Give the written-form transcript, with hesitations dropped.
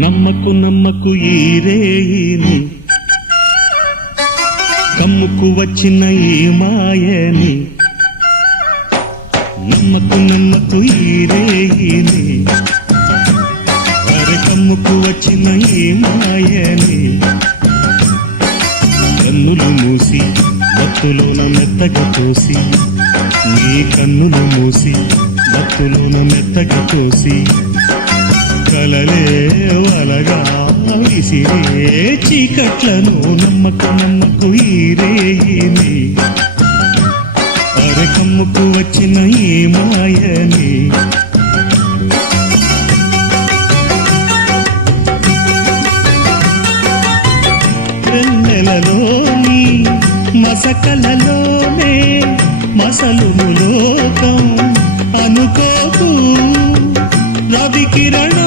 నమ్మకు నమ్మకు ఈ రేయిని, కమ్ముకు వచ్చిన ఈ మాయని. నమ్మకు నమ్మకు ఈ రేయిని, అరే కమ్ముకు వచ్చిన ఈ మాయని. కన్నులు మూసి మత్తులోన మెత్తగా తోసి, నీ కన్నులు మూసి మత్తులోన మెత్తగా తోసి, కలలే వలగా విసిరే చీకట్లను. నమ్మకు నమ్మకు ఈ రేయిని, అరే కమ్ముకు వచ్చిన ఈ మాయని. వెన్నెలలోని మసకలలోనే మసలుము లోకం అనుకోకు, రవి కిరణ